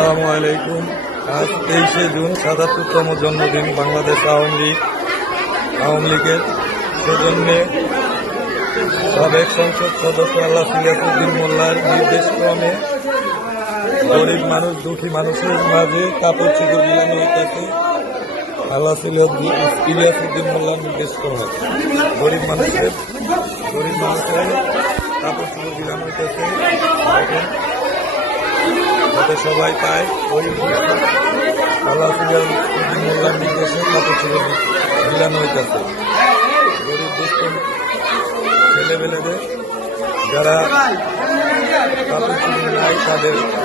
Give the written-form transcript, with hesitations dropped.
আসসালামু আলাইকুম। আজ 23শে জুন ৭৭তম জন্মদিন বাংলাদেশ আওয়ামী লীগের। সেজন্যে সাবেক সংসদ সদস্য আল্লাহ সিলিয়াসউদ্দিন মোল্লার নির্দেশক্রমে গরিব মানুষ, দুঃখী মানুষের মাঝে কাপড় চোপড় বিলানো হইতেছে। আল্লাহ সিলিয়াসউদ্দিন মোল্লার নির্দেশক্রমে গরিব মানুষের কাপড় চোপড় বিলানো হইতেছে, যাতে সবাই পায়। ওই আল্লাহ সিলিয়াসউদ্দিন মোল্লার নির্দেশে কাপড় চোপড় বিলানো হইতেছে গরিব দুঃখ ছেলেবেলেদের, যারা কাপড় চোপড় নাই তাদের জন্য।